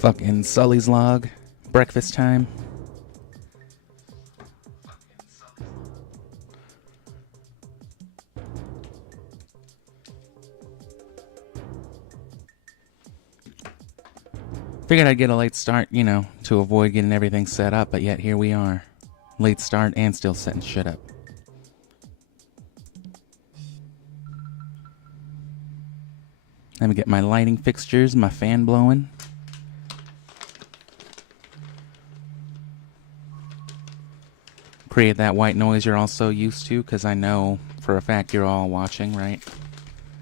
Fucking Sully's log. Breakfast time. Figured I'd get a late start, you know, to avoid getting everything set up, but yet here we are. Late start and still setting shit up. Let me get my lighting fixtures, my fan blowing. Create that white noise you're all so used to, because I know for a fact you're all watching, right?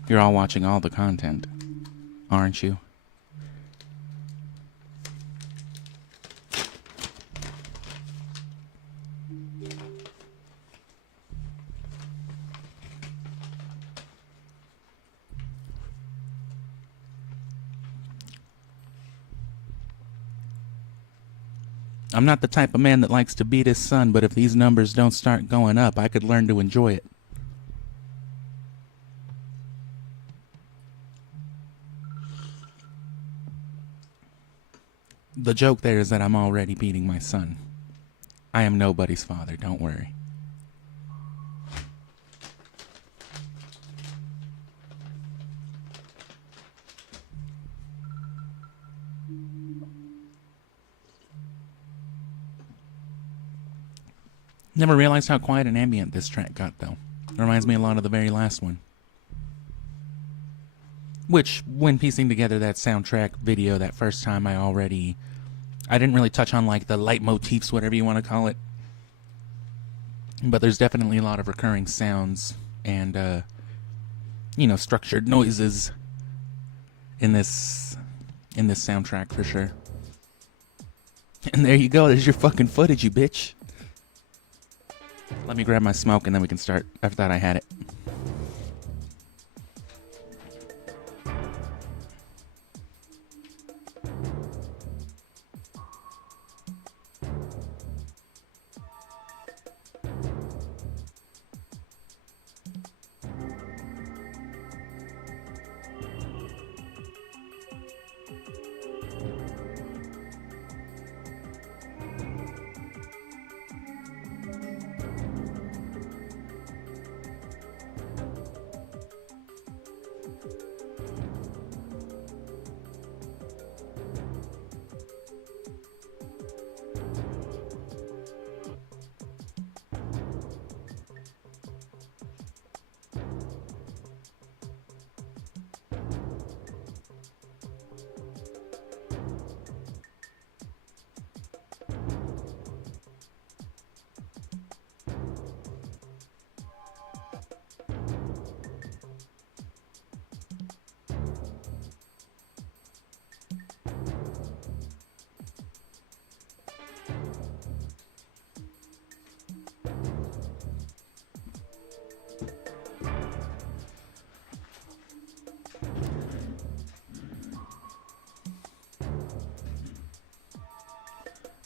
You're all watching all the content, aren't you? I'm not the type of man that likes to beat his son, but if these numbers don't start going up, I could learn to enjoy it. The joke there is that I'm already beating my son. I am nobody's father, don't worry. Never realized how quiet and ambient this track got, though. It reminds me a lot of the very last one. Which, when piecing together that soundtrack video that first time, I didn't really touch on, like, the leitmotifs, whatever you want to call it. But there's definitely a lot of recurring sounds and, you know, structured noises in this soundtrack, for sure. And there you go, there's your fucking footage, you bitch. Let me grab my smoke and then we can start. I thought I had it.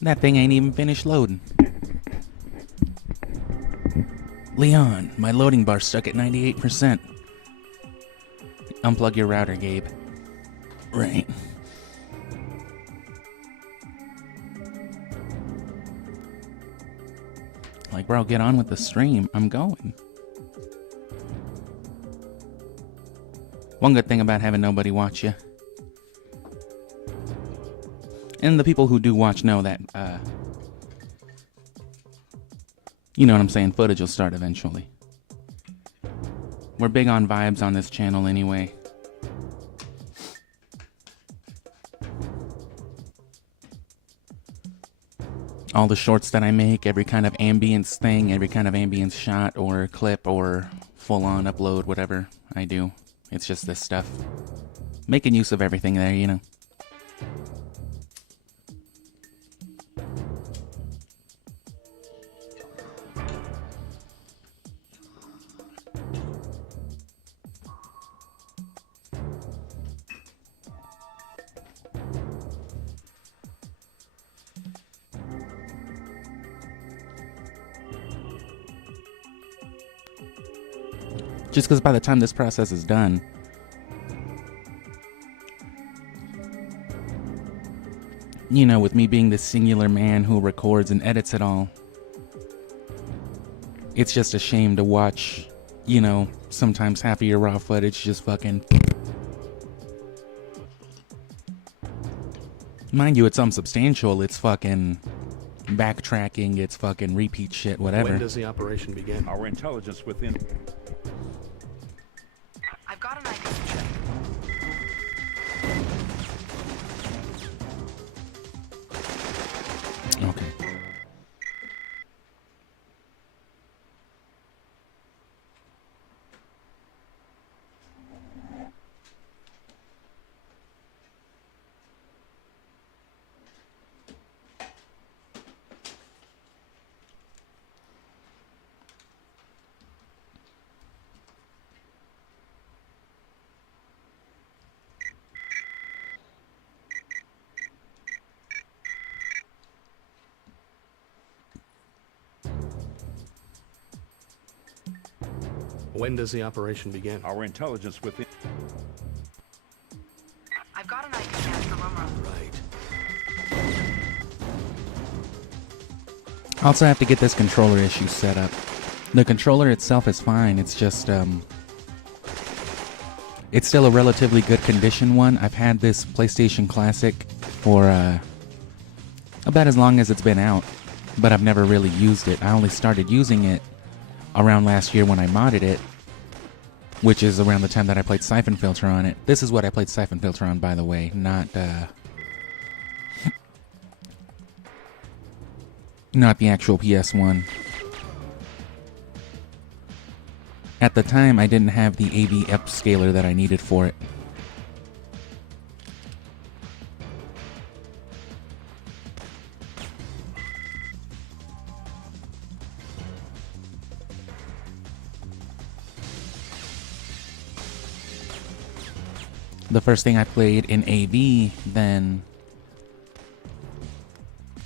That thing ain't even finished loading. Leon, my loading bar's stuck at 98%. Unplug your router, Gabe. Right. Like, bro, get on with the stream. I'm going. One good thing about having nobody watch you. And the people who do watch know that, you know what I'm saying, footage will start eventually. We're big on vibes on this channel anyway. All the shorts that I make, every kind of ambience thing, every kind of ambience shot or clip or full-on upload, whatever I do. It's just this stuff. Making use of everything there, you know. Just because by the time this process is done, you know, with me being this singular man who records and edits it all, it's just a shame to watch, you know, sometimes half of your raw footage just fucking... Mind you, it's unsubstantial, it's fucking backtracking, it's fucking repeat shit, whatever. When does the operation begin? Our intelligence within... I've got an idea. Okay. When does the operation begin? Our intelligence within... I've got an idea for Romo. Right. I also have to get this controller issue set up. The controller itself is fine, it's just, it's still a relatively good condition one. I've had this PlayStation Classic for, about as long as it's been out, but I've never really used it. I only started using it around last year when I modded it, which is around the time that I played Syphonfilter on it. This is what I played Syphonfilter on, by the way, not not the actual PS1. At the time, I didn't have the AV upscaler that I needed for it. The first thing I played in AV, then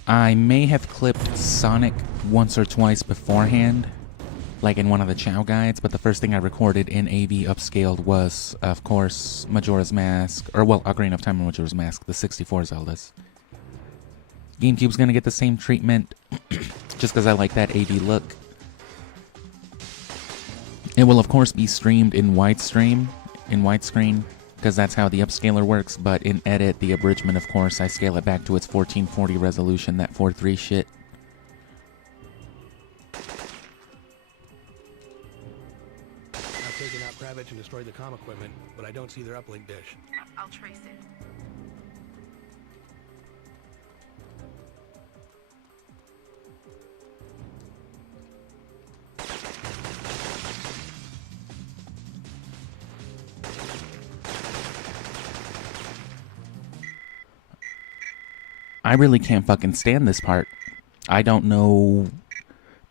I may have clipped Sonic once or twice beforehand, like in one of the Chow guides, but the first thing I recorded in AV upscaled was, of course, Majora's Mask, or well, Ocarina of Time and Majora's Mask, the 64 Zeldas. GameCube's gonna get the same treatment, just because I like that AV look. It will, of course, be streamed in widescreen, because that's how the upscaler works, but in edit, the abridgment, of course, I scale it back to its 1440 resolution, that 4:3 shit. I've taken out Kravitz and destroyed the comm equipment, but I don't see their uplink dish. I'll trace it. I really can't fucking stand this part. I don't know.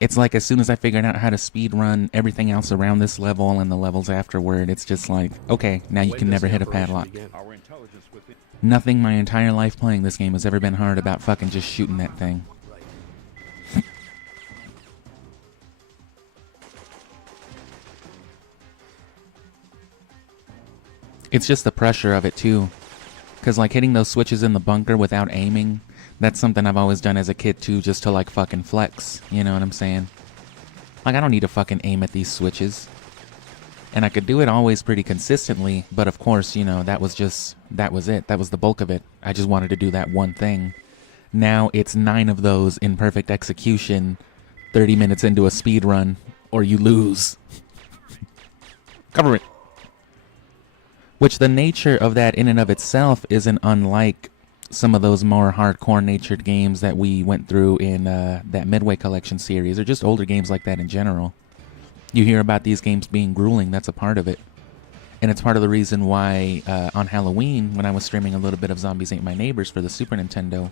It's like as soon as I figured out how to speedrun everything else around this level and the levels afterward, it's just like, okay, now you can never hit a padlock. Our intelligence within... Nothing my entire life playing this game has ever been hard about fucking just shooting that thing. It's just the pressure of it too. Cause like hitting those switches in the bunker without aiming, that's something I've always done as a kid too, just to like fucking flex. You know what I'm saying? Like I don't need to fucking aim at these switches. And I could do it always pretty consistently, but of course, you know, that was it. That was the bulk of it. I just wanted to do that one thing. Now it's 9 of those in perfect execution, 30 minutes into a speed run, or you lose. Cover it. Which the nature of that in and of itself isn't unlike some of those more hardcore natured games that we went through in that Midway Collection series, or just older games like that in general. You hear about these games being grueling, that's a part of it. And it's part of the reason why on Halloween, when I was streaming a little bit of Zombies Ain't My Neighbors for the Super Nintendo,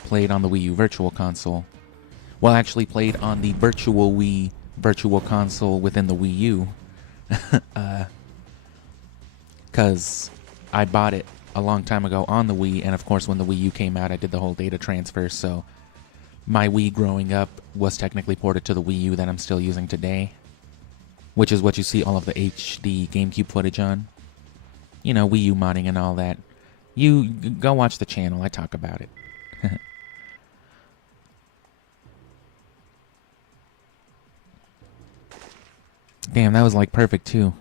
played on the Wii U Virtual Console. Well, actually played on the Virtual Wii Virtual Console within the Wii U. Because I bought it a long time ago on the Wii, and of course when the Wii U came out, I did the whole data transfer, so my Wii growing up was technically ported to the Wii U that I'm still using today. Which is what you see all of the HD GameCube footage on. You know, Wii U modding and all that. You go watch the channel, I talk about it. Damn, that was like perfect too.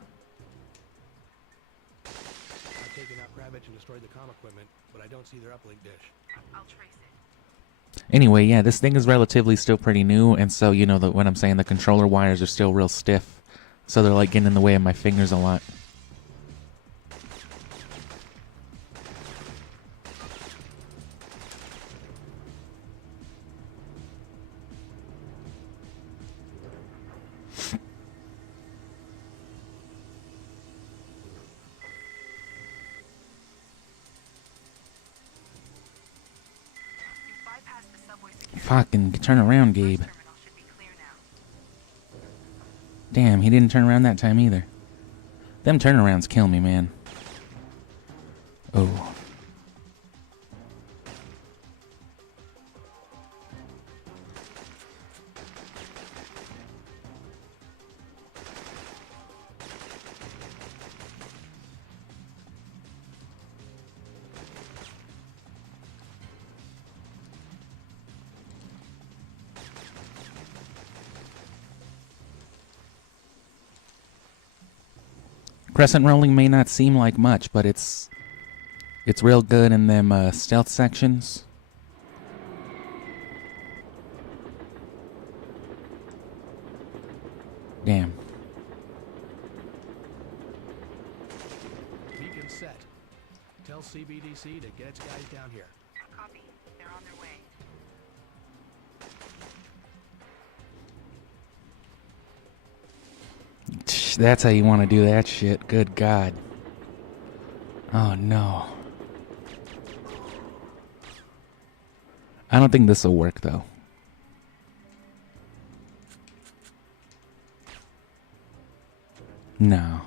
I've taken out Kravitz and destroyed the comm equipment, but I don't see their uplink dish. I'll trace it. Anyway, yeah, this thing is relatively still pretty new, and so, you know, what I'm saying, the controller wires are still real stiff. So they're like getting in the way of my fingers a lot. You've bypassed the subway security. Fucking turn around, Gabe. Terminal should be clear now. Damn, he didn't turn around that time either. Them turnarounds kill me, man. Oh. Crescent rolling may not seem like much, but it's real good in them stealth sections. Damn. Beacon set. Tell CBDC to get its guys down here. Copy. They're on their way. That's how you want to do that shit. Good God. Oh no. I don't think this will work though. No.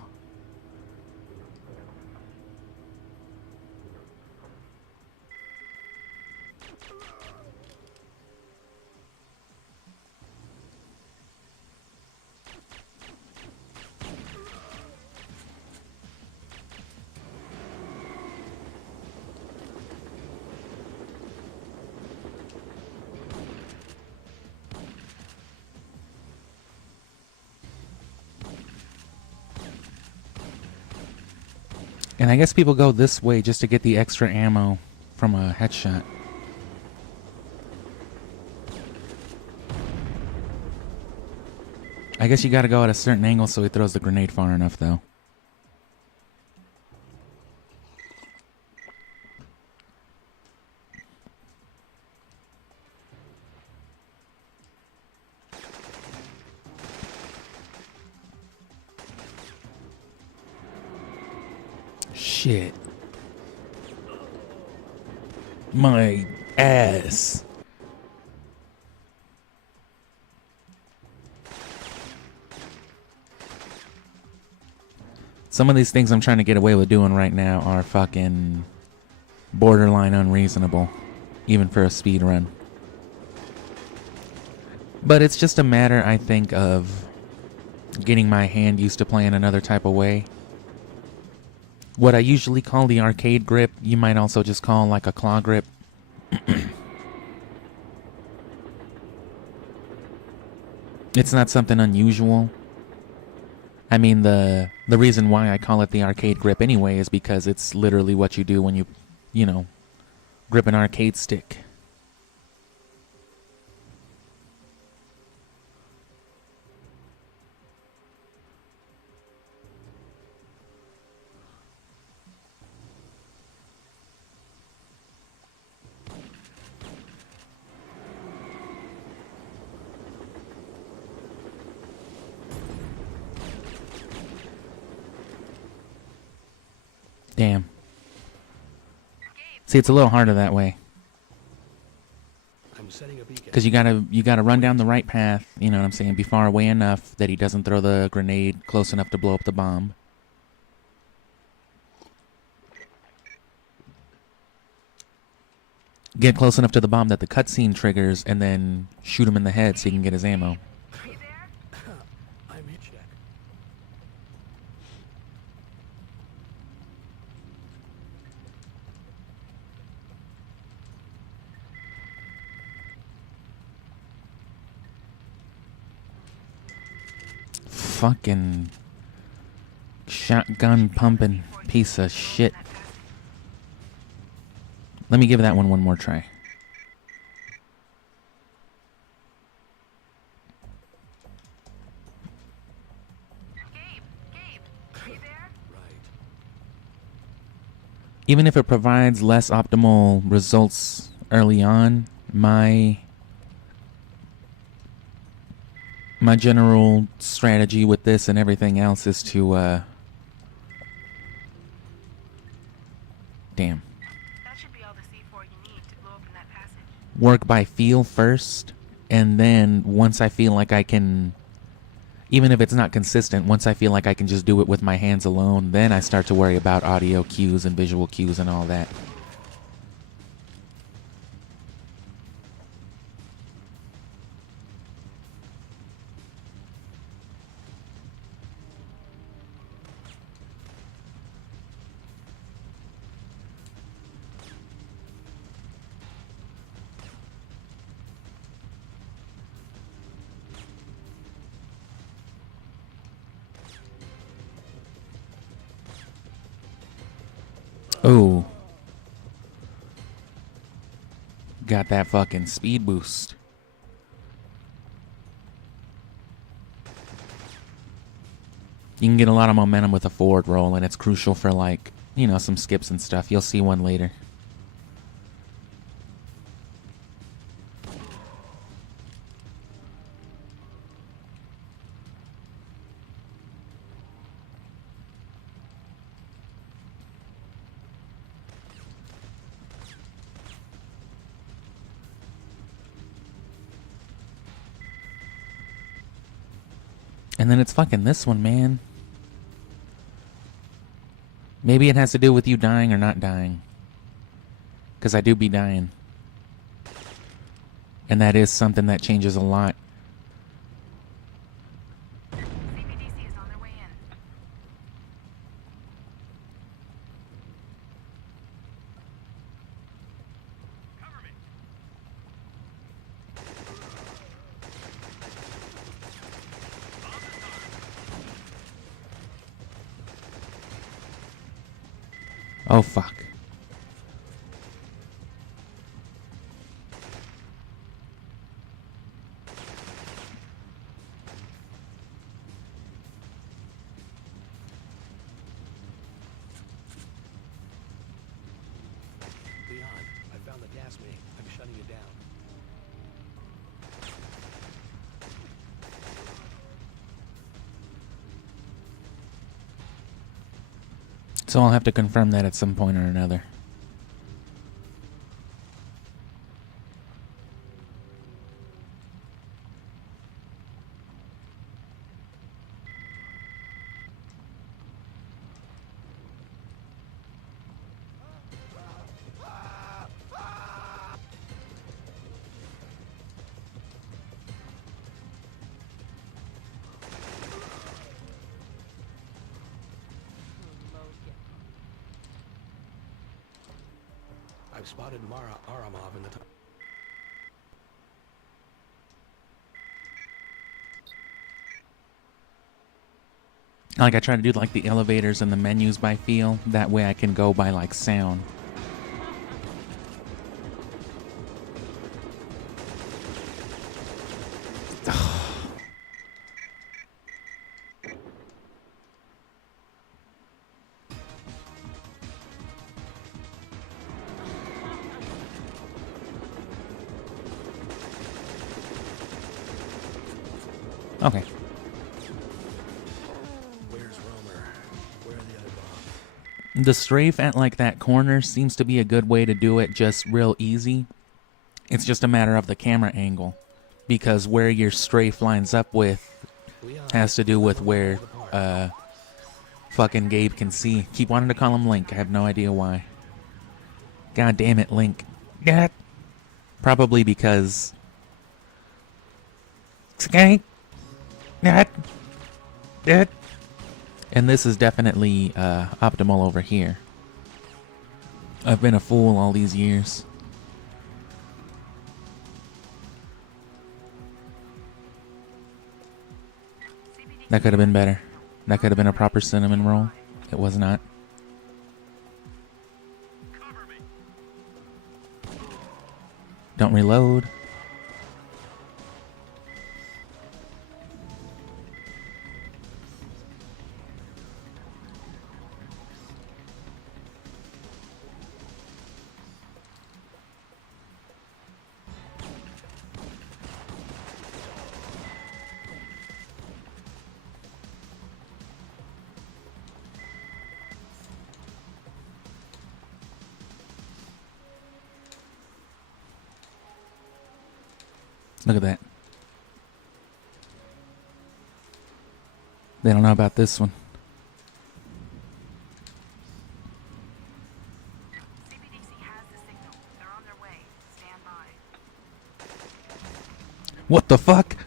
And I guess people go this way just to get the extra ammo from a headshot. I guess you gotta go at a certain angle so he throws the grenade far enough, though. Shit. My ass. Some of these things I'm trying to get away with doing right now are fucking borderline unreasonable, even for a speed run. But it's just a matter, I think, of getting my hand used to playing another type of way. What I usually call the arcade grip, you might also just call like a claw grip. It's not something unusual. I mean, the reason why I call it the arcade grip anyway is because it's literally what you do when you know, grip an arcade stick. Damn. See, it's a little harder that way. I'm setting a beacon. Because you gotta run down the right path, you know what I'm saying, be far away enough that he doesn't throw the grenade close enough to blow up the bomb. Get close enough to the bomb that the cutscene triggers, and then shoot him in the head so he can get his ammo. Are you there? I'm in check. Fucking shotgun pumping piece of shit. That passage. Let me give that one more try. Gabe, are you there? Right. Even if it provides less optimal results early on, my general strategy with this and everything else is to damn. That should be all the C4 you need to blow up in that passage. Work by feel first, and then once I feel like I can, even if it's not consistent, once I feel like I can just do it with my hands alone, then I start to worry about audio cues and visual cues and all that. Oh. Got that fucking speed boost. You can get a lot of momentum with a forward roll, and it's crucial for, like, you know, some skips and stuff. You'll see one later. And then it's fucking this one, man. Maybe it has to do with you dying or not dying. Because I do be dying. And that is something that changes a lot. CBDC is on their way in. Cover me. Oh, fuck. Leon, I found the gas main. I'm shutting it down. So I'll have to confirm that at some point or another. I've spotted Mara Aramov in the Like, I try to do like the elevators and the menus by feel. That way I can go by like sound. Okay. Where's Romer? Where are the other bombs? The strafe at like that corner seems to be a good way to do it, just real easy. It's just a matter of the camera angle, because where your strafe lines up with Leon, has to do with I'm where pulled apart. fucking Gabe can see. Keep wanting to call him Link. I have no idea why. God damn it, Link. Yeah. Probably because Skank. Yeah. Yeah. And this is definitely optimal over here. I've been a fool all these years. That could have been better. That could have been a proper cinnamon roll. It was not. Don't reload. Look at that. They don't know about this one. CBDC has the signal. They're on their way. Stand by. What the fuck?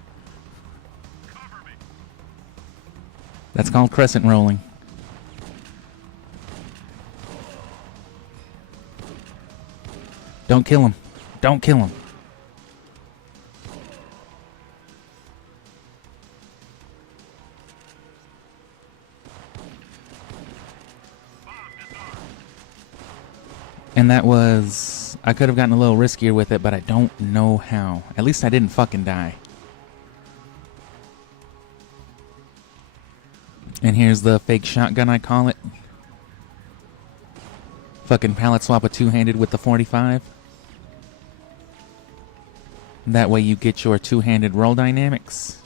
That's called crescent rolling. Don't kill him. Don't kill him. And that was... I could have gotten a little riskier with it, but I don't know how. At least I didn't fucking die. And here's the fake shotgun, I call it. Fucking pallet swap a two-handed with the 45. That way you get your two-handed roll dynamics.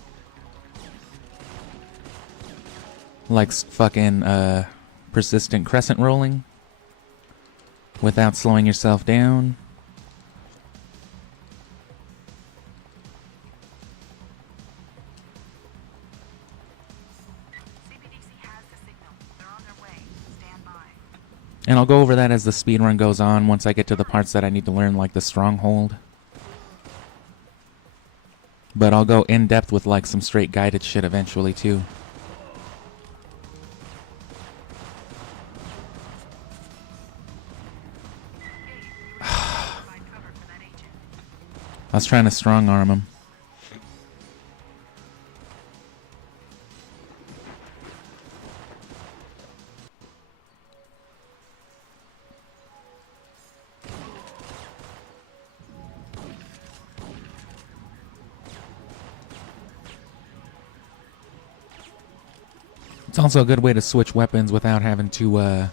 Like fucking persistent crescent rolling. Without slowing yourself down. CBDC has the signal. They're on their way. Stand by. And I'll go over that as the speedrun goes on once I get to the parts that I need to learn, like the stronghold. But I'll go in depth with like some straight guided shit eventually too. Provide cover for that agent. I was trying to strong arm him. It's also a good way to switch weapons without having to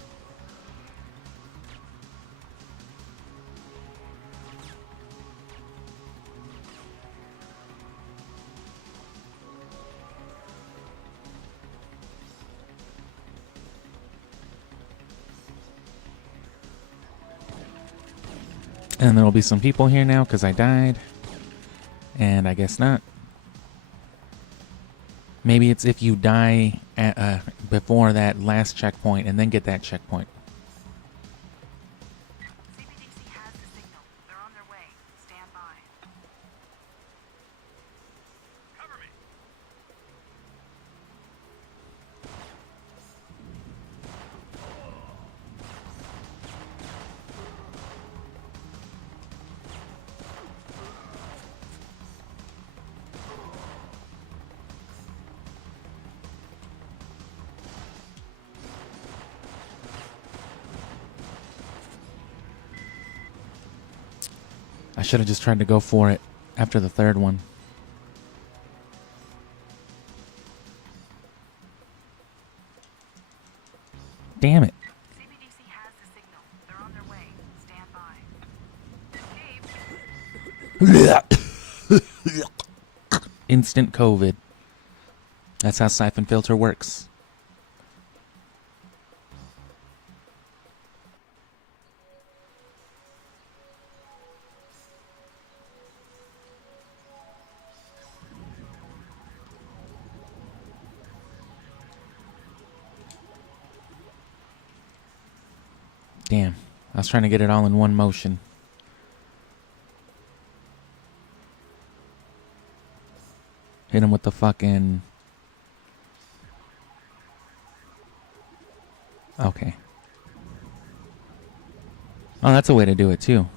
and there'll be some people here now because I died. And I guess not. Maybe it's if you die at, before that last checkpoint and then get that checkpoint. CBDC has the signal. They're on their way. Stand by. Cover me. I should have just tried to go for it after the third one. Damn it. CBDC has the signal. They're on their way. Stand by. Escape. Instant COVID. That's how Syphonfilter works. Damn. I was trying to get it all in one motion. Hit him with the fucking... Okay. Oh, that's a way to do it, too.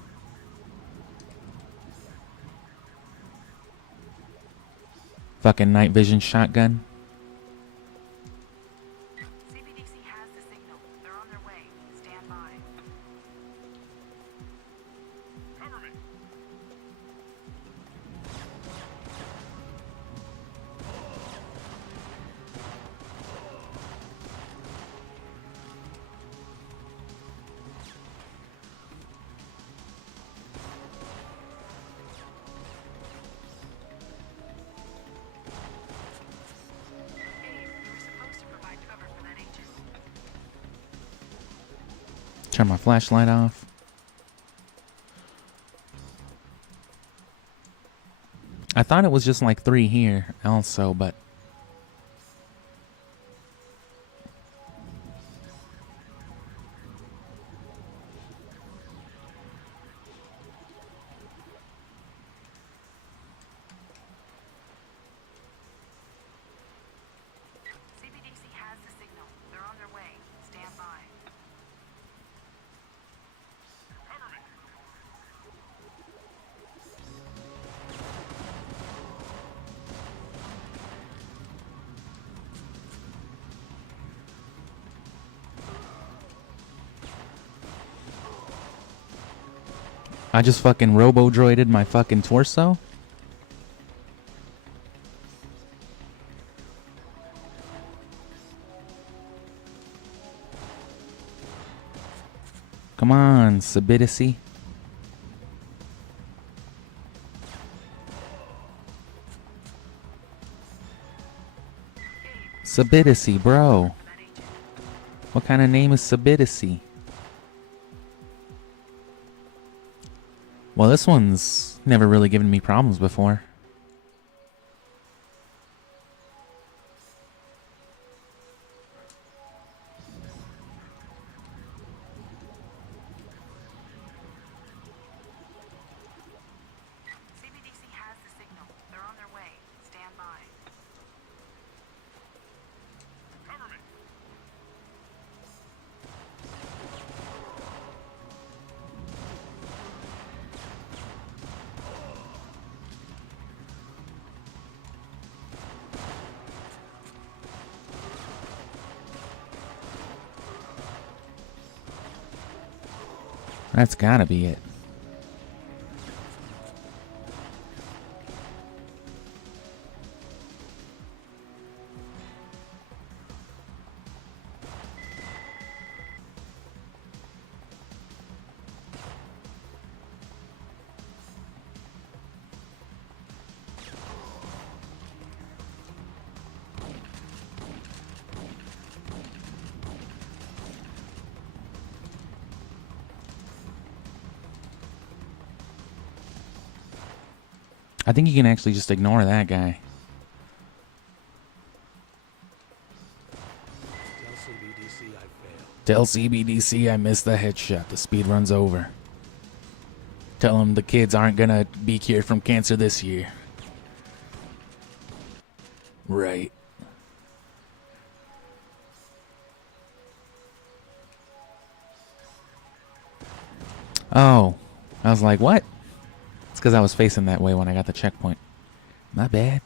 Fucking night vision shotgun. CBDC has the signal. They're on their way. Stand by. Cover me. Turn my flashlight off. I thought it was just like 3 here also, but... CBDC has the signal. They're on their way. Stand by. Cover me. I just fucking robo-droided my fucking torso? Come on, Sybidicy. Sybidicy, bro. What kind of name is Sybidicy? Well, this one's never really given me problems before. CBDC has the signal. They're on their way. Stand by. Cover me. That's gotta be it. I think you can actually just ignore that guy. Tell CBDC I failed. Tell CBDC I missed the headshot. The speed runs over. Tell them the kids aren't gonna be cured from cancer this year. Right. Oh. I was like, what? It's because I was facing that way when I got the checkpoint. My bad.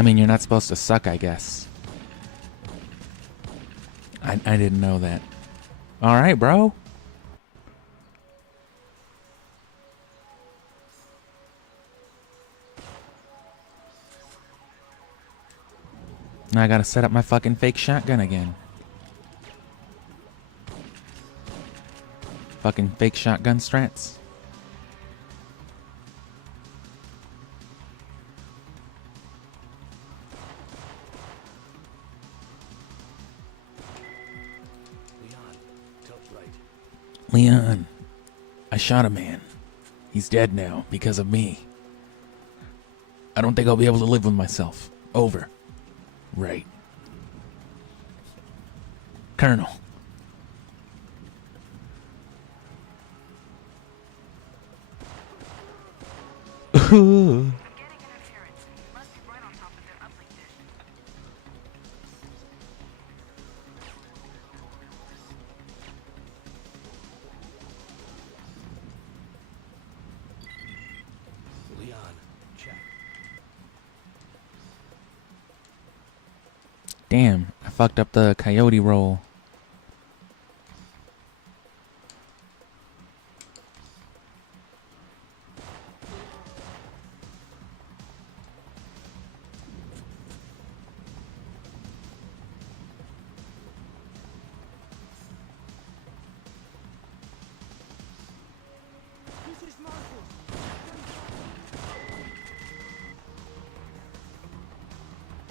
I mean, you're not supposed to suck, I guess. I didn't know that. Alright, bro. Now I gotta set up my fucking fake shotgun again. Fucking fake shotgun strats. Leon, tilt right. Leon, I shot a man. He's dead now because of me. I don't think I'll be able to live with myself. Over. Right. Colonel. I'm getting interference. Must be right on top of their uplink dish. Leon, check. Damn, I fucked up the coyote roll.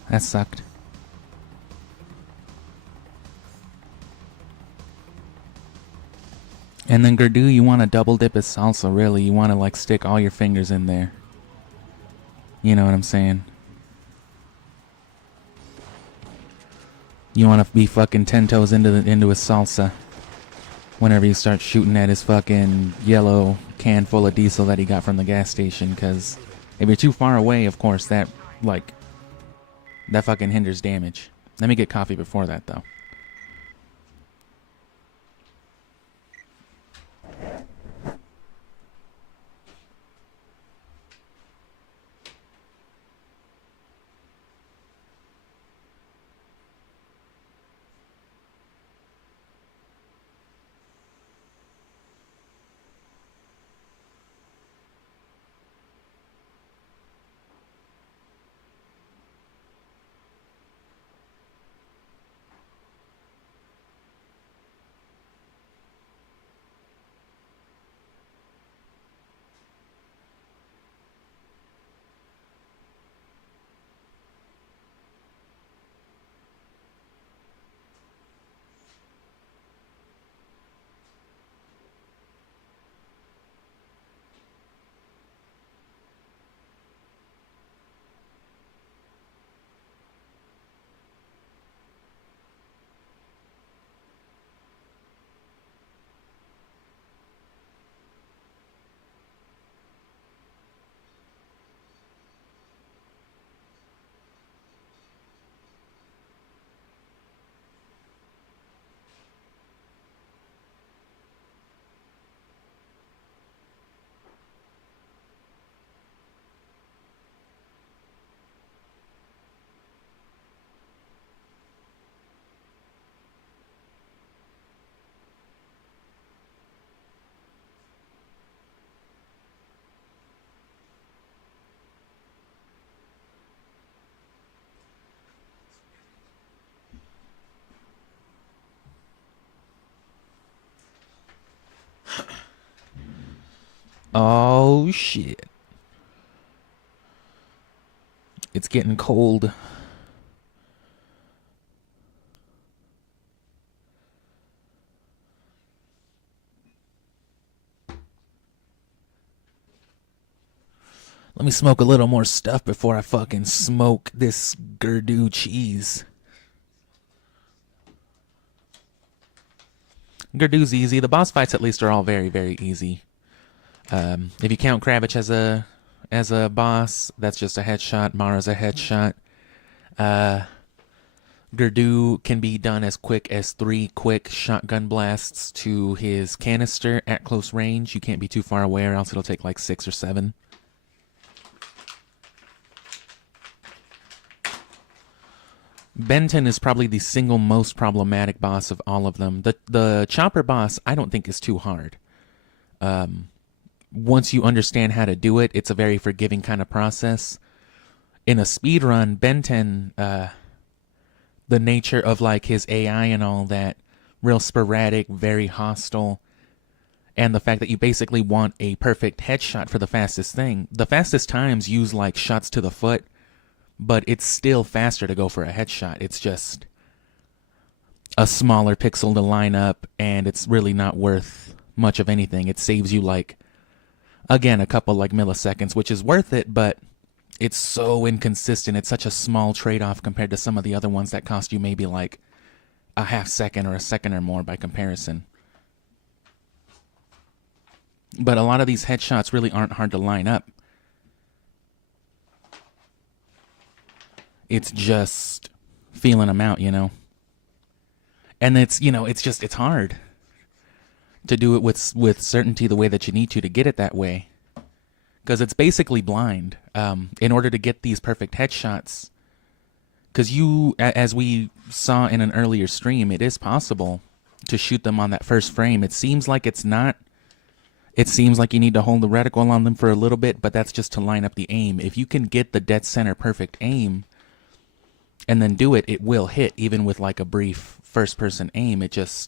That sucked. And then Gerdu, you want to double dip his salsa, really. You want to like stick all your fingers in there. You know what I'm saying? You want to be fucking 10 toes into his salsa whenever you start shooting at his fucking yellow can full of diesel that he got from the gas station. Because if you're too far away, of course, that fucking hinders damage. Let me get coffee before that, though. Oh, shit. It's getting cold. Let me smoke a little more stuff before I fucking smoke this Gerdu cheese. Gerdu's easy. The boss fights at least are all very, very easy. If you count Kravich as a boss, that's just a headshot. Mara's a headshot. Gerdu can be done as quick as 3 quick shotgun blasts to his canister at close range. You can't be too far away or else it'll take like 6 or 7. Ben 10 is probably the single most problematic boss of all of them. The chopper boss, I don't think is too hard. Once you understand how to do it, it's a very forgiving kind of process. In a speed run, Ben 10, the nature of like his AI and all that, real sporadic, very hostile, and the fact that you basically want a perfect headshot for the fastest thing. The fastest times use like shots to the foot, but it's still faster to go for a headshot. It's just a smaller pixel to line up, and it's really not worth much of anything. It saves you like, again, a couple like milliseconds, which is worth it, but it's so inconsistent. It's such a small trade-off compared to some of the other ones that cost you maybe like a half second or a second or more by comparison. But a lot of these headshots really aren't hard to line up. It's just feeling them out, you know. And it's, you know, it's hard to do it with certainty the way that you need to get it that way. Because it's basically blind. In order to get these perfect headshots, because you, as we saw in an earlier stream, it is possible to shoot them on that first frame. It seems like it's not. It seems like you need to hold the reticle on them for a little bit, but that's just to line up the aim. If you can get the dead center perfect aim and then do it, it will hit, even with like a brief first-person aim. It's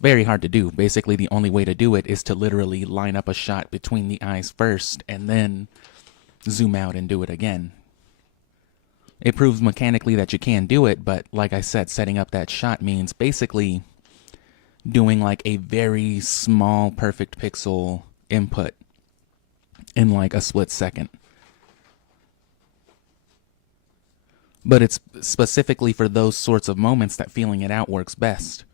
very hard to do. Basically, the only way to do it is to literally line up a shot between the eyes first and then zoom out and do it again. It proves mechanically that you can do it, but like I said, setting up that shot means basically doing like a very small perfect pixel input in like a split second. But it's specifically for those sorts of moments that feeling it out works best.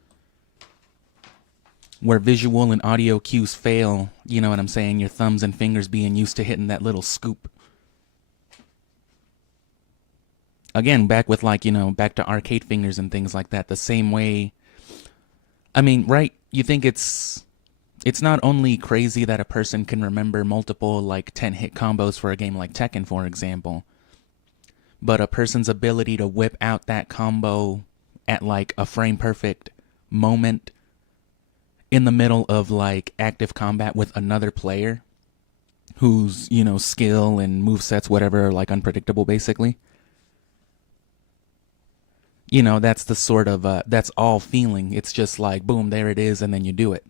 Where visual and audio cues fail, you know what I'm saying, your thumbs and fingers being used to hitting that little scoop. Again, back with like, you know, back to arcade fingers and things like that, the same way. I mean, right, you think it's not only crazy that a person can remember multiple like 10-hit combos for a game like Tekken, for example, but a person's ability to whip out that combo at like a frame perfect moment in the middle of like active combat with another player whose, you know, skill and movesets, whatever, are like unpredictable basically. You know, that's the sort of, that's all feeling. It's just like, boom, there it is, and then you do it.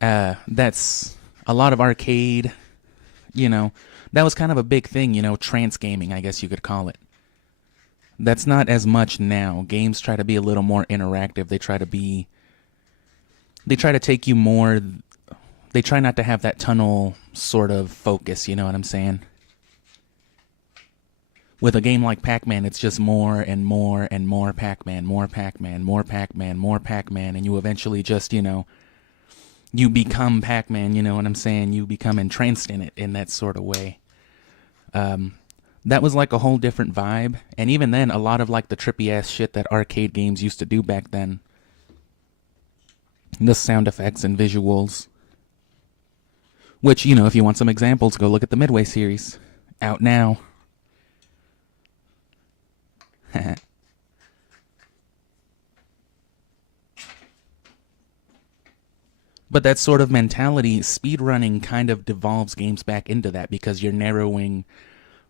That's a lot of arcade, you know, that was kind of a big thing, you know, trance gaming, I guess you could call it. That's not as much now. Games try to be a little more interactive. They try to take you more, they try not to have that tunnel sort of focus, you know what I'm saying? With a game like Pac-Man, it's just more and more and more Pac-Man, more Pac-Man, more Pac-Man, more Pac-Man, and you eventually just, you know, you become Pac-Man, you know what I'm saying? You become entranced in it in that sort of way. That was like a whole different vibe, and even then, a lot of like the trippy-ass shit that arcade games used to do back then, the sound effects and visuals, which, you know, if you want some examples, go look at the Midway series, out now. But that sort of mentality, speedrunning kind of devolves games back into that, because you're narrowing,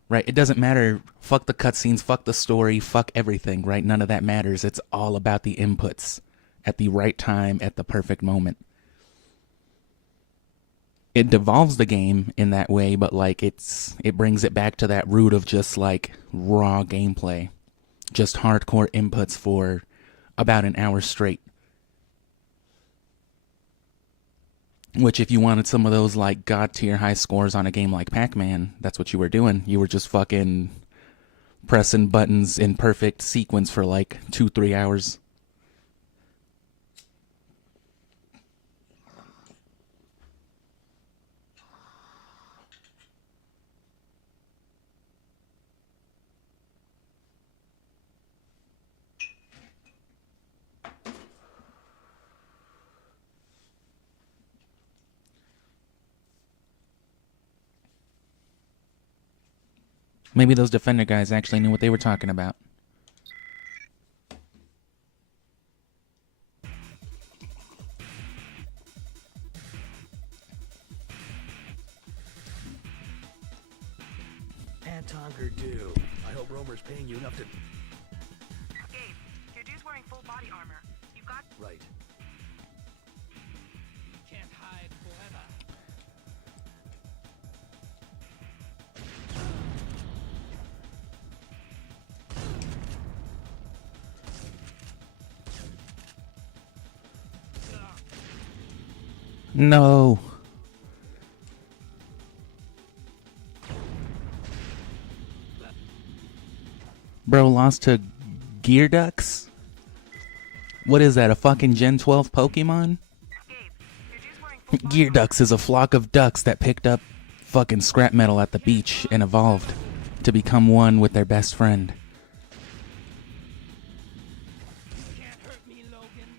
right? It doesn't matter, fuck the cutscenes, fuck the story, fuck everything, right? None of that matters. It's all about the inputs at the right time, at the perfect moment. It devolves the game in that way, but like it brings it back to that root of just like raw gameplay. Just hardcore inputs for about an hour straight. Which, if you wanted some of those like god tier high scores on a game like Pac-Man, that's what you were doing. You were just fucking pressing buttons in perfect sequence for like 2-3 hours. Maybe those Defender guys actually knew what they were talking about. Anton Gerdue. I hope Romer's paying you enough to... Gabe, your dude's wearing full body armor. You got... Right. Can't hide forever. No. Bro lost to Gearducks? What is that, a fucking Gen 12 Pokemon? Gabe, your dude's wearing full body armor. Gearducks is a flock of ducks that picked up fucking scrap metal at the beach and evolved to become one with their best friend. Can't hurt me, Logan.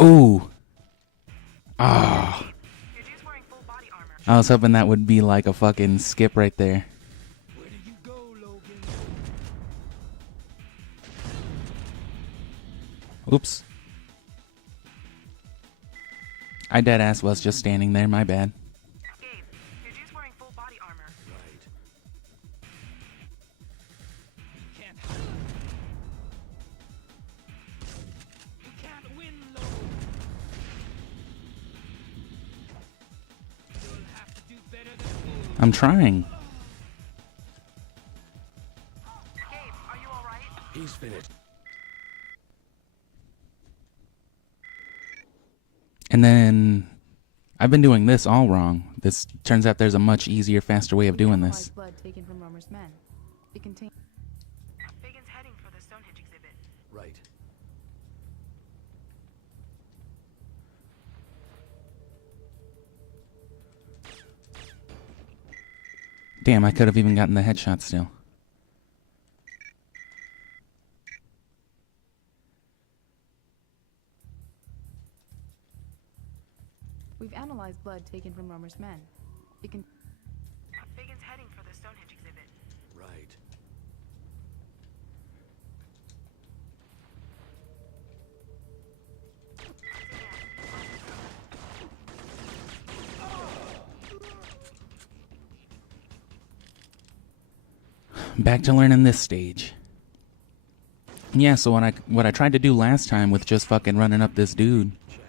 Ooh. Ah. Your dude's wearing full body armor. I was hoping that would be like a fucking skip right there. Where did you go, Logan? Oops. I deadass was just standing there, my bad. Gabe, your dude's wearing full body armor. Right. Can't hide. You can't win, Logan. You'll have to do better than me. I'm trying. Gabe, are you alright? He's finished. And then I've been doing this all wrong. This turns out there's a much easier, faster way of doing this. Blood taken from Romer's men. It contains. Biggins heading for the Stonehenge exhibit. Right. Damn, I could have even gotten the headshot still. We've analyzed blood taken from Romer's men. It can. Biggins heading for the Stonehenge exhibit. Right. Back to learning this stage. Yeah, so what I tried to do last time with just fucking running up this dude. Check.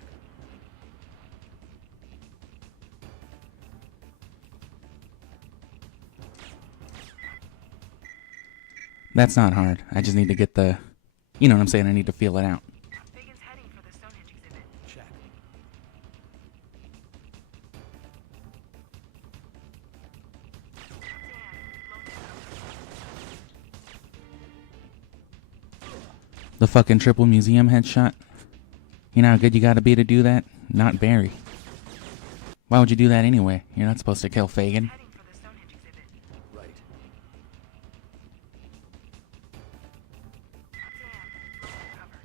That's not hard. I just need to get the, you know what I'm saying? I need to feel it out. Biggins heading for the Stonehenge exhibit. Check. The fucking triple museum headshot. You know how good you gotta be to do that? Not Barry. Why would you do that anyway? You're not supposed to kill Fagin. Heading for the Stonehenge exhibit. Right. Damn, cover.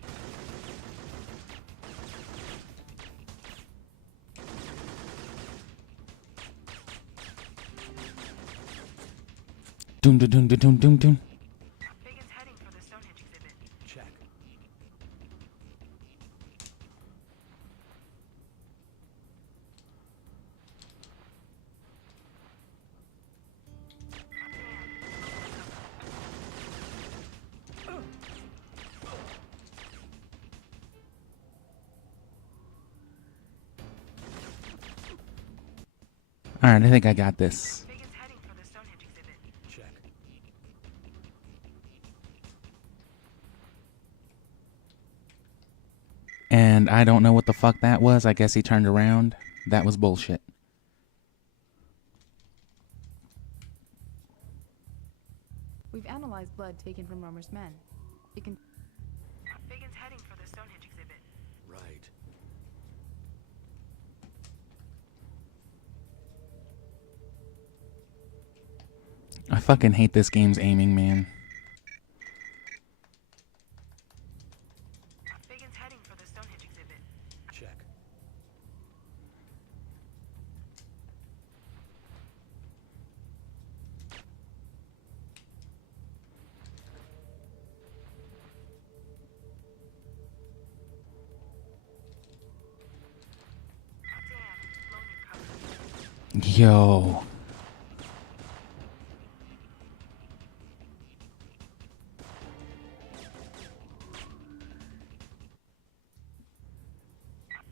Doom doom doom doom doom doom. Biggins heading for the Stonehenge exhibit. Check. Alright, I think I got this. Biggins heading for the Stonehenge exhibit. Check. And I don't know what the fuck that was. I guess he turned around. That was bullshit. We've analyzed blood taken from Romer's men. It can. Biggins heading for the Stonehenge exhibit. Right. I fucking hate this game's aiming, man. Biggins heading for the Stonehenge exhibit. Check. Yo.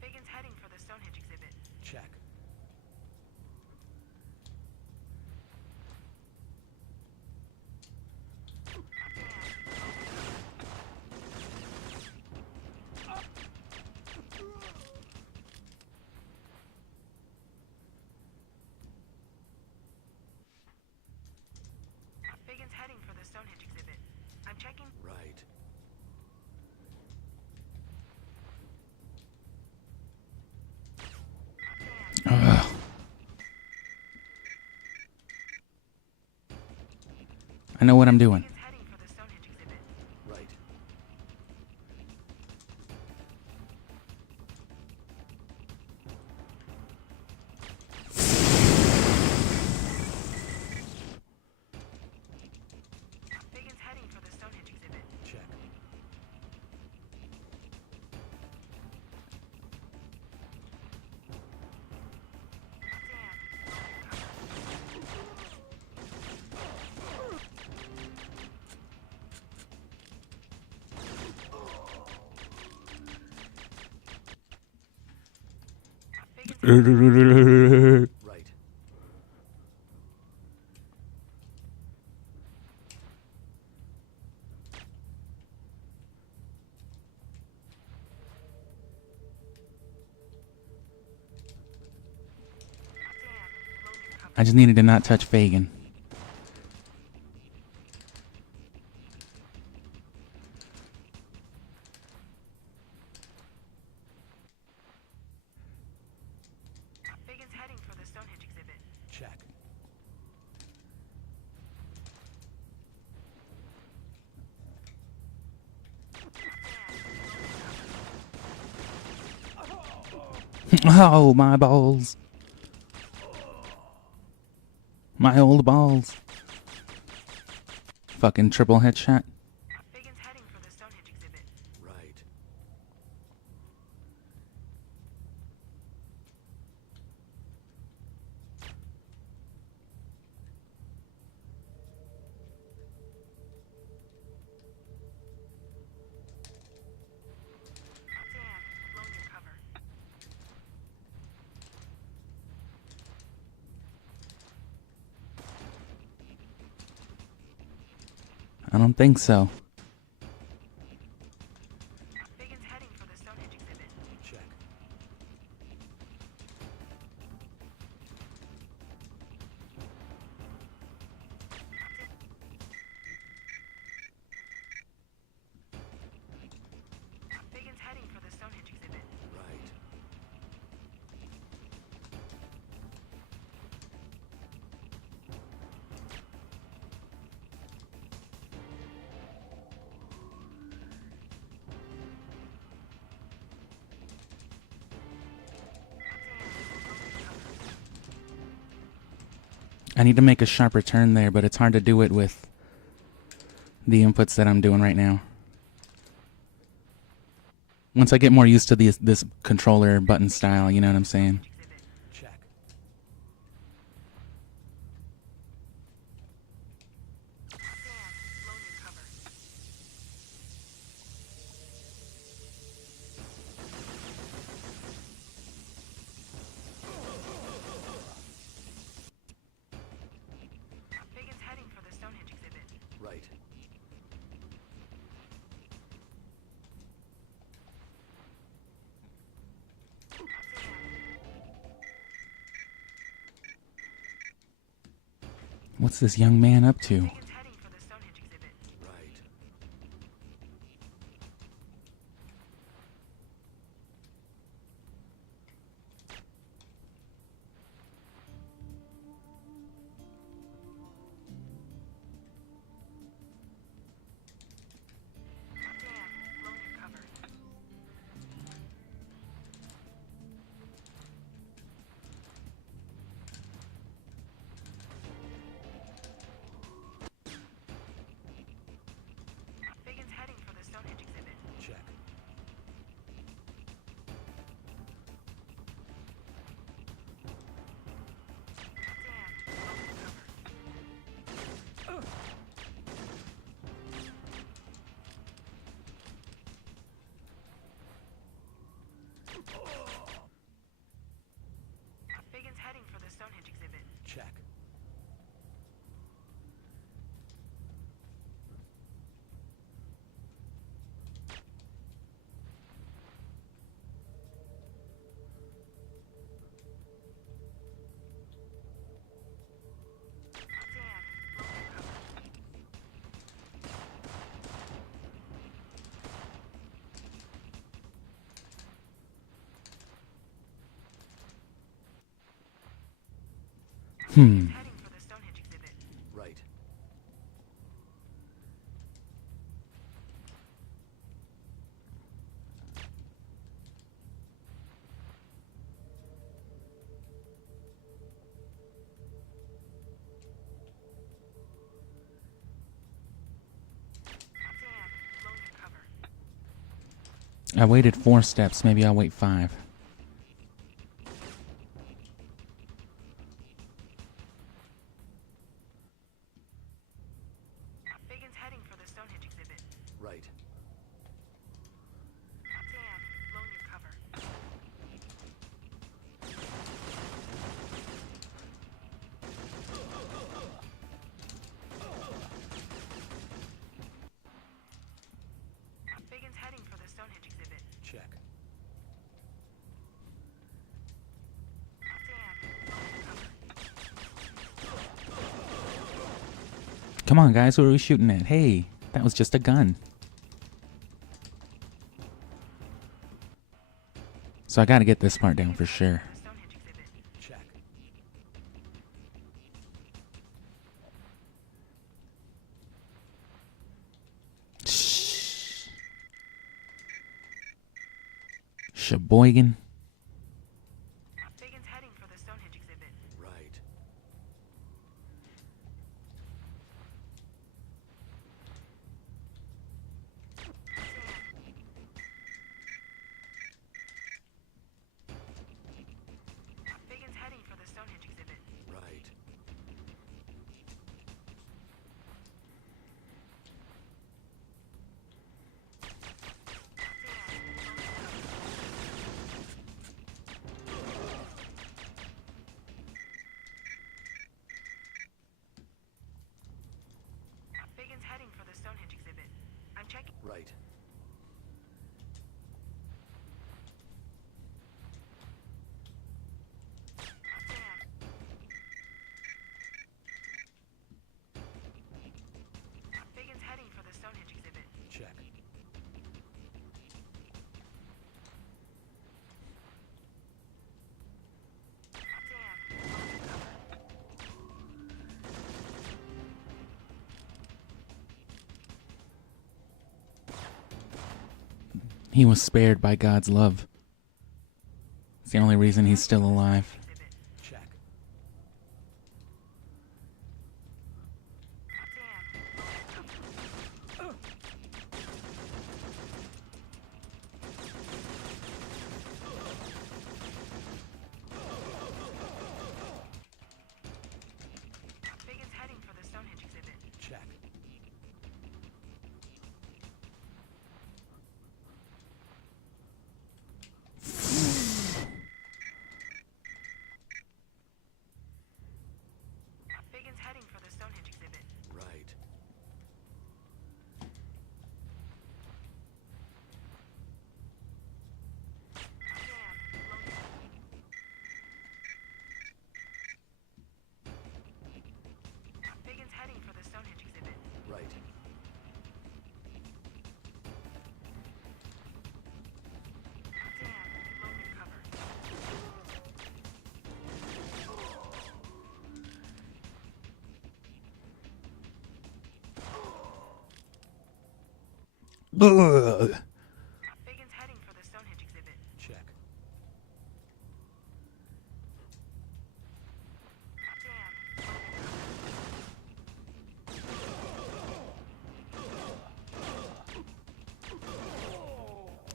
Fagan's heading for the Stonehenge exhibit. Check. Fagan's heading for the Stonehenge exhibit. I'm checking. Right. Ugh. I know what I'm doing. Fagan's heading for the Stonehenge exhibit. Right. Fagan's heading for the Stonehenge exhibit. Check. Right. I just needed to not touch Fagin. Fagan's heading for the Stonehenge exhibit. Check. Oh, my balls. My old balls. Fucking triple headshot. Fagan's heading for the Stonehenge exhibit. Right. Dan, blown your cover. I don't think so. Fagan's heading for the Stonehenge exhibit. Check. Fagan's heading for the Stonehenge exhibit. Right. I need to make a sharper turn there, but it's hard to do it with the inputs that I'm doing right now. Once I get more used to this controller button style, you know what I'm saying? Exhibit. Check. Dan, blown your cover. Fagan's heading for the Stonehenge exhibit. Right. What's this young man up to? Fagan's heading for the Stonehenge exhibit. Right. Dan, blown your cover. Heading for the Stonehenge exhibit. Right. Dan, loan your cover. I waited 4 steps. Maybe I'll wait 5. Biggins heading for the Stonehenge exhibit. Right. Dan, loan your cover. Biggins heading for the Stonehenge exhibit. Check. Dan, loan your cover. Come on, guys. Who are we shooting at? Hey, that was just a gun. So I gotta get this part down for sure. The Stonehenge exhibit. Check. Sheboygan. Biggins heading for the Stonehenge exhibit. Right. Biggins heading for the Stonehenge exhibit. Right. Biggins heading for the Stonehenge exhibit. I'm checking. Right. Biggins heading for the Stonehenge exhibit. Check. Dan, loan your cover. He was spared by God's love. It's the only reason he's still alive. Exhibit. Check. Dan, loan your cover. Biggins heading for the Stonehenge exhibit. Check. Biggins heading for the Stonehenge exhibit. Right. Dan, loan your Biggins heading for the Stonehenge exhibit. Right. Dan, loan your cover. Ugh. Biggins heading for the Stonehenge exhibit. Check. Dan, loan your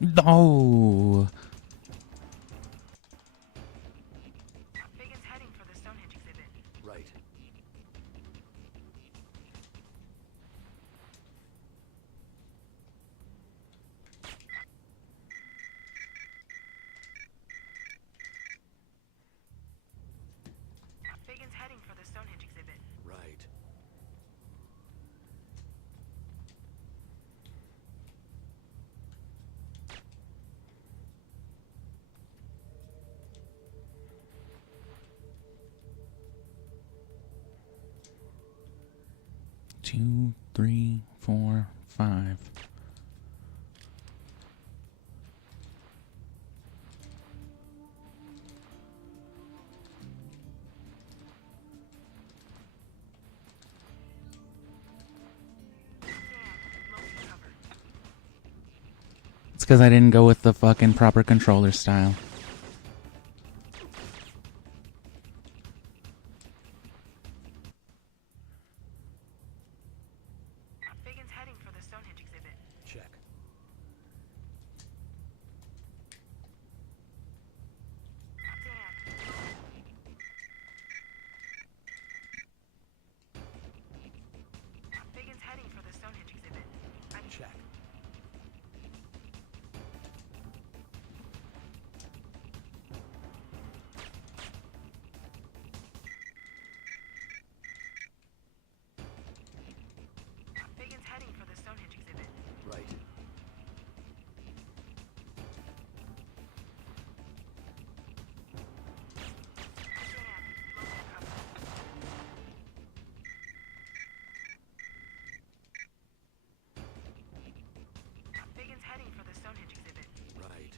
cover. No. Biggins heading for the Stonehenge exhibit. Right. Biggins heading for the Stonehenge exhibit. Right. Two, 3, 4, 5. It's because I didn't go with the fucking proper controller style. Biggins heading for the Stonehenge exhibit. Check. Dan. Biggins heading for the Stonehenge exhibit. I'm Check. Biggins heading for the Stonehenge exhibit. Right. Dan. Local cover. Biggins heading for the Stonehenge exhibit. Right.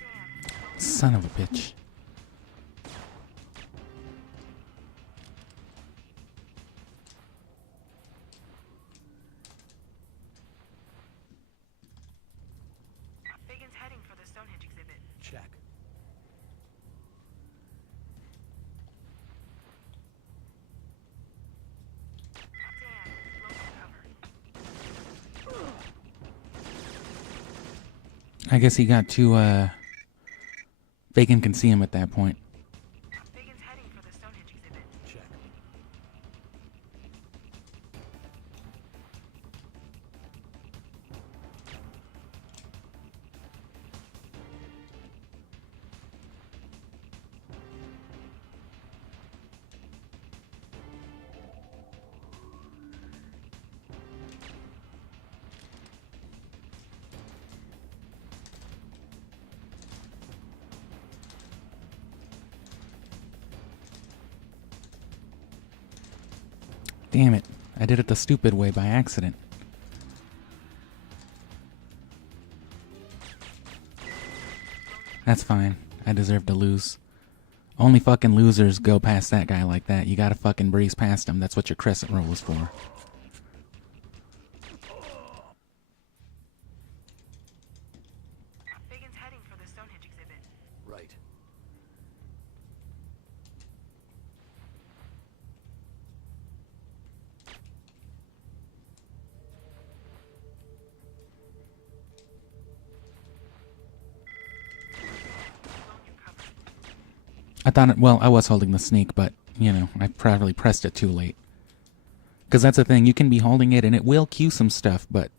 Dan. Son of a bitch. Biggins heading for the Stonehenge exhibit. Check. Dan. Local cover. I guess he got too, Bacon can see him at that point. Biggins heading for the Stonehenge exhibit. Check. Damn it. I did it the stupid way by accident. That's fine. I deserve to lose. Only fucking losers go past that guy like that. You gotta fucking breeze past him. That's what your crescent roll is for. Biggins heading for the Stonehenge exhibit. Right. Loan your cover. I thought it, well, I was holding the sneak, but, you know, I probably pressed it too late. Because that's the thing, you can be holding it and it will cue some stuff, but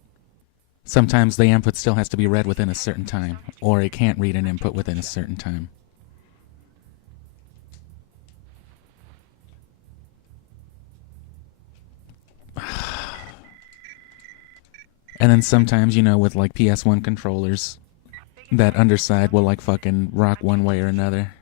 sometimes the input still has to be read within a certain time, or it can't read an input within a certain time. And then sometimes, you know, with like PS1 controllers, that underside will like fucking rock one way or another.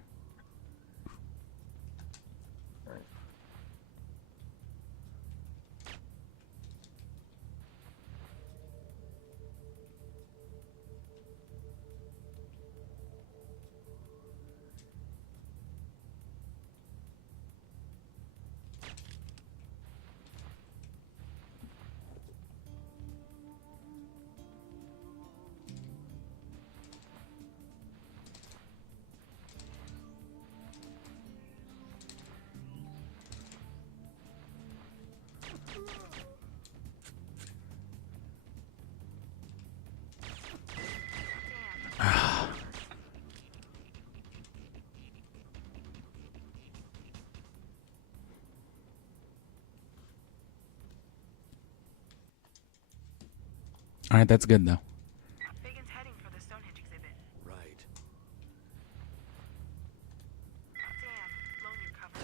Alright, that's good though. Biggins heading for the Stonehenge exhibit. Right. Dan. Loan your cover.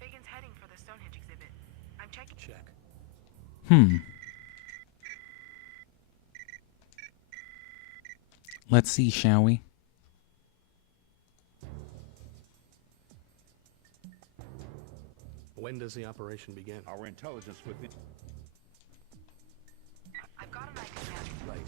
Biggins heading for the Stonehenge exhibit. I'm checking. Check. Let's see, shall we? When does the operation begin? Our intelligence within. I've got an idea. Right.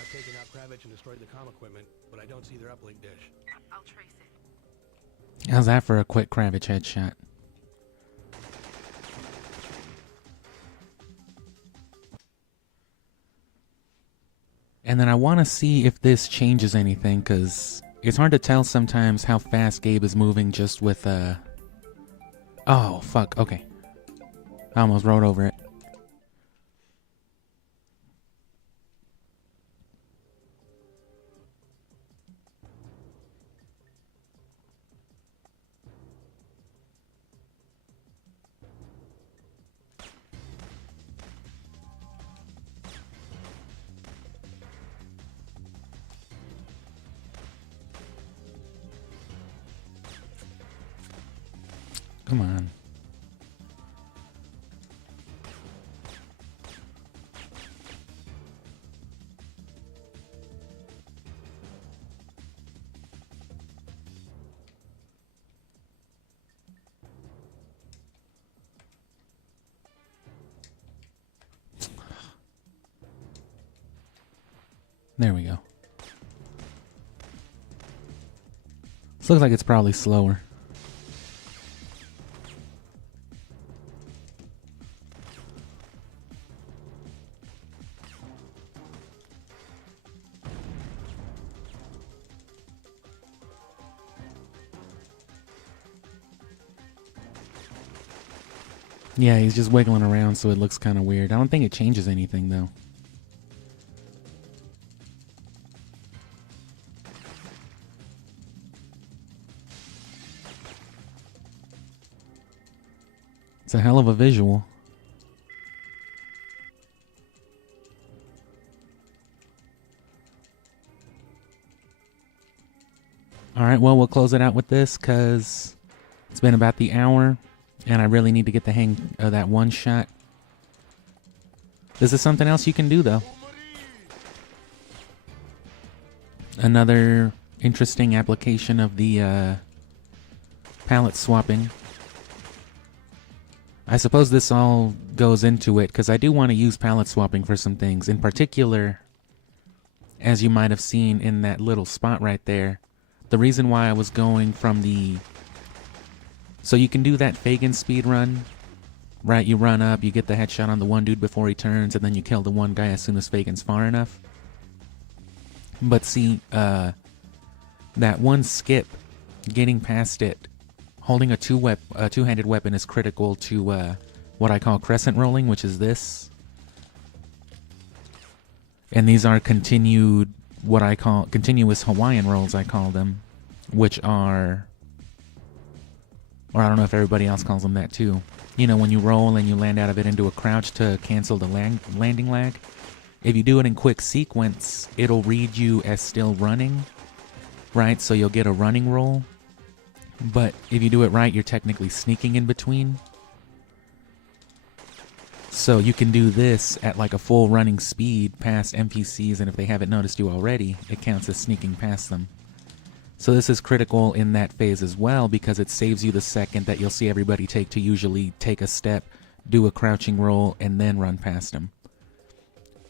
I've taken out Kravitz and destroyed the comm equipment, but I don't see their uplink dish. I'll trace it. How's that for a quick Kravitz headshot? And then I want to see if this changes anything, because it's hard to tell sometimes how fast Gabe is moving just with, Oh, fuck, okay. I almost rode over it. Come on. There we go. This looks like it's probably slower. Yeah, he's just wiggling around, so it looks kind of weird. I don't think it changes anything, though. It's a hell of a visual. Alright, well, we'll close it out with this, because it's been about the hour. And I really need to get the hang of that one shot. This is something else you can do, though. Another interesting application of the palette swapping. I suppose this all goes into it, because I do want to use palette swapping for some things. In particular, as you might have seen in that little spot right there, the reason why I was going from the... So you can do that Fagin speed run, right? You run up, you get the headshot on the one dude before he turns, and then you kill the one guy as soon as Fagin's far enough. But see, that one skip, getting past it, holding a two-handed weapon is critical to what I call crescent rolling, which is this. And these are continued, what I call continuous Hawaiian rolls, I call them, which are, or I don't know if everybody else calls them that too. You know, when you roll and you land out of it into a crouch to cancel the landing lag, if you do it in quick sequence, it'll read you as still running, right? So you'll get a running roll. But if you do it right, you're technically sneaking in between. So you can do this at like a full running speed past NPCs, and if they haven't noticed you already, it counts as sneaking past them. So this is critical in that phase as well, because it saves you the second that you'll see everybody take to usually take a step, do a crouching roll, and then run past them.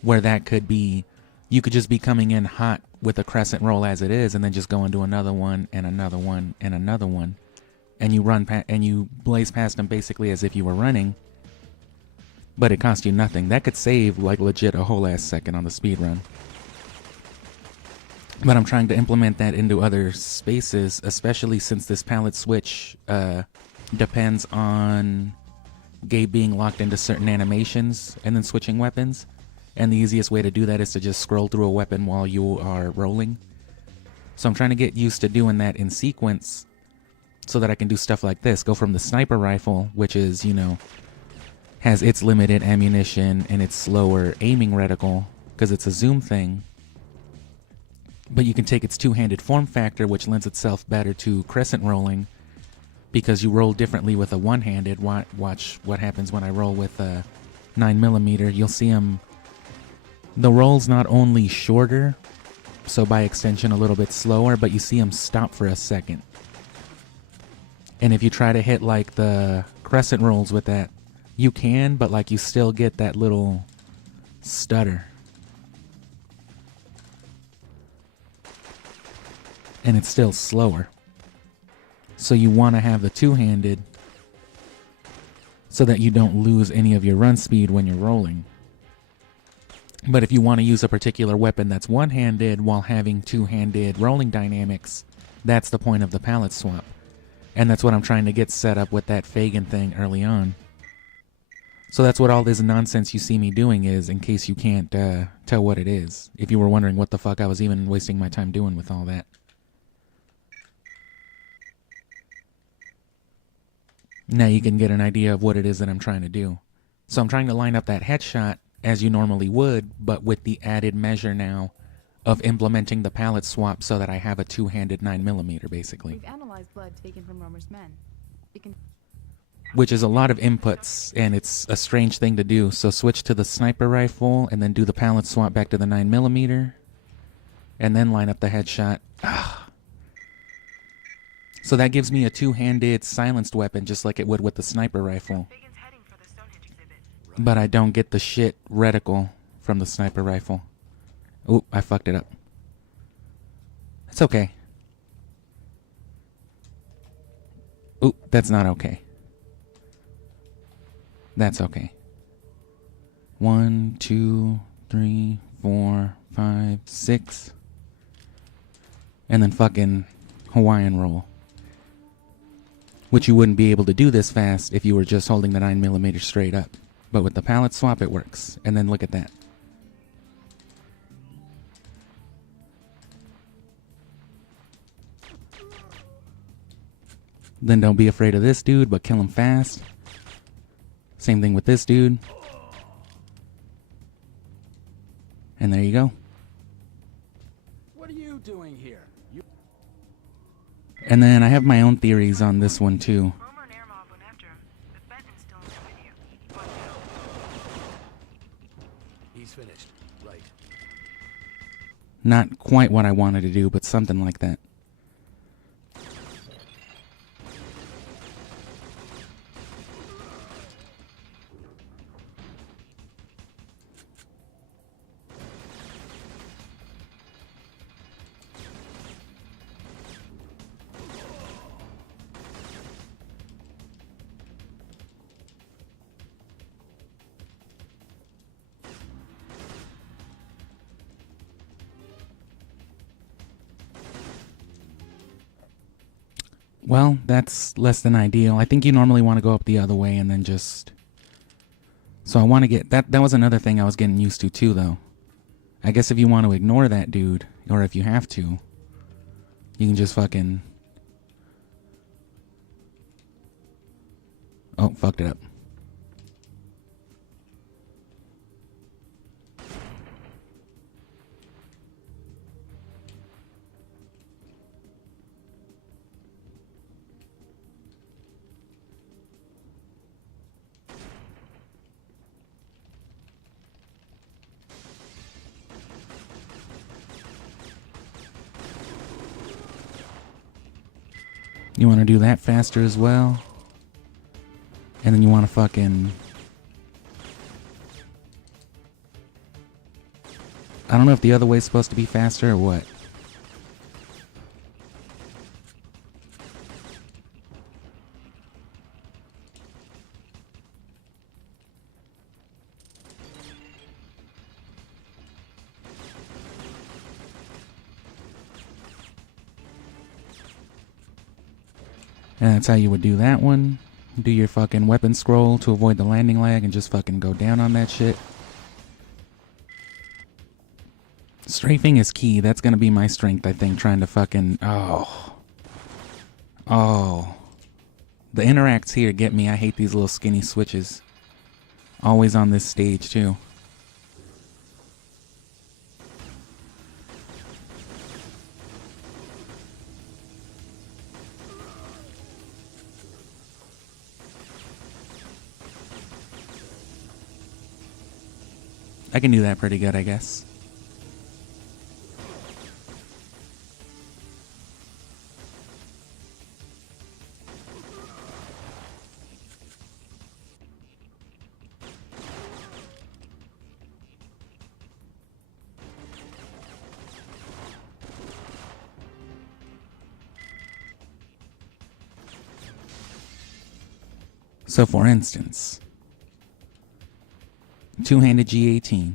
Where that could be, you could just be coming in hot with a crescent roll as it is, and then just go into another one, and another one, and another one. And you run and you blaze past them basically as if you were running, but it cost you nothing. That could save like legit a whole ass second on the speed run. But I'm trying to implement that into other spaces, especially since this palette switch depends on Gabe being locked into certain animations and then switching weapons. And the easiest way to do that is to just scroll through a weapon while you are rolling. So I'm trying to get used to doing that in sequence so that I can do stuff like this. Go from the sniper rifle, which is, you know, has its limited ammunition and its slower aiming reticle because it's a zoom thing. But you can take its two-handed form factor, which lends itself better to crescent rolling because you roll differently with a one-handed. Watch what happens when I roll with a 9mm. You'll see them. The roll's not only shorter, so by extension a little bit slower, but you see them stop for a second. And if you try to hit like the crescent rolls with that, you can, but like you still get that little stutter. And it's still slower. So you want to have the two-handed so that you don't lose any of your run speed when you're rolling. But if you want to use a particular weapon that's one-handed while having two-handed rolling dynamics, that's the point of the palette swap. And that's what I'm trying to get set up with that Fagin thing early on. So that's what all this nonsense you see me doing is, in case you can't tell what it is. If you were wondering what the fuck I was even wasting my time doing with all that. Now you can get an idea of what it is that I'm trying to do. So I'm trying to line up that headshot as you normally would, but with the added measure now of implementing the palette swap so that I have a two-handed 9mm basically. We've analyzed blood taken from Romer's men. You can... Which is a lot of inputs, and it's a strange thing to do. So switch to the sniper rifle, and then do the palette swap back to the 9mm, and then line up the headshot. So that gives me a two-handed silenced weapon, just like it would with the sniper rifle. Fagan's heading for the Stonehenge exhibit. But I don't get the shit reticle from the sniper rifle. Oop, I fucked it up. It's okay. Oop, that's not okay. That's okay. 1, 2, 3, 4, 5, 6. And then fucking Hawaiian roll. Which you wouldn't be able to do this fast if you were just holding the 9mm straight up. But with the palette swap, it works. And then look at that. Then don't be afraid of this dude, but kill him fast. Same thing with this dude. And there you go. What are you doing here? And then I have my own theories on this one too. Romer and Aramov went after him, but Benton's still in there with you. Watch out. He's finished. Right. Not quite what I wanted to do, but something like that. Well, that's less than ideal. I think you normally want to go up the other way and then just... So I want to get... That was another thing I was getting used to too, though. I guess if you want to ignore that dude, or if you have to, you can just fucking... Oh, fucked it up. You want to do that faster as well. And then you want to fucking... I don't know if the other way's supposed to be faster or what. And that's how you would do that one. Do your fucking weapon scroll to avoid the landing lag and just fucking go down on that shit. Strafing is key. That's gonna be my strength, I think, trying to fucking... Oh. The interacts here get me. I hate these little skinny switches. Always on this stage, too. I can do that pretty good, I guess. So for instance, two-handed G18.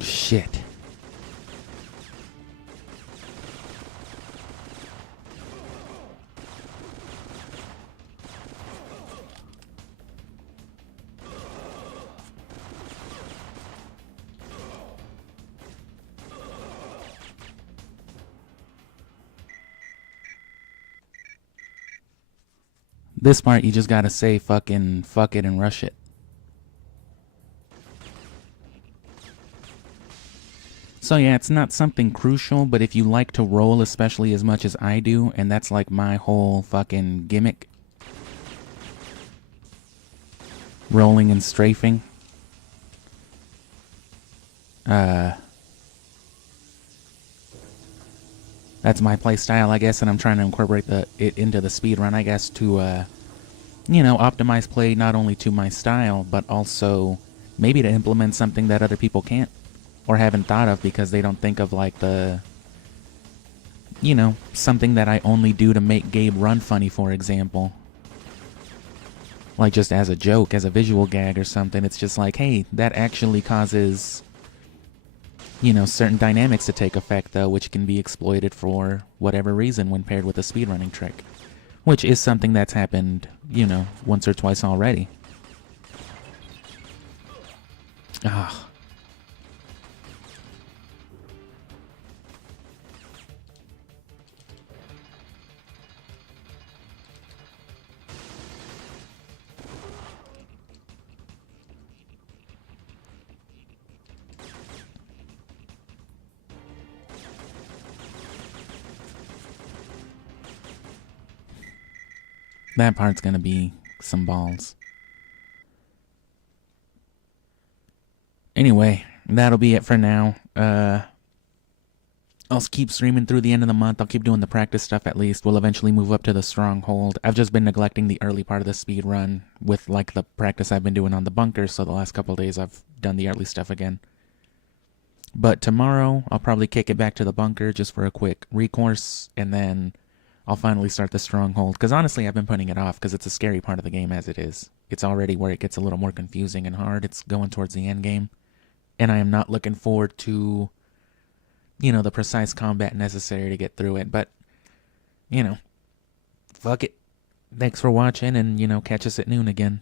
Shit. This part you just gotta say fucking fuck it and rush it. So yeah, it's not something crucial, but if you like to roll especially as much as I do, and that's like my whole fucking gimmick. Rolling and strafing. That's my play style, I guess, and I'm trying to incorporate it into the speedrun, I guess, to, you know, optimize play not only to my style, but also maybe to implement something that other people can't. Or haven't thought of because they don't think of like the, you know, something that I only do to make Gabe run funny, for example. Like just as a joke, as a visual gag or something. It's just like, hey, that actually causes, you know, certain dynamics to take effect though, which can be exploited for whatever reason when paired with a speedrunning trick. Which is something that's happened, you know, once or twice already. Ah. That part's gonna be some balls. Anyway, that'll be it for now. I'll keep streaming through the end of the month. I'll keep doing the practice stuff at least. We'll eventually move up to the stronghold. I've just been neglecting the early part of the speed run with like the practice I've been doing on the bunker, so the last couple of days I've done the early stuff again. But tomorrow I'll probably kick it back to the bunker just for a quick recourse, and then I'll finally start the stronghold. Because honestly, I've been putting it off because it's a scary part of the game as it is. It's already where it gets a little more confusing and hard. It's going towards the end game. And I am not looking forward to, you know, the precise combat necessary to get through it. But, you know, fuck it. Thanks for watching, and, you know, catch us at noon again.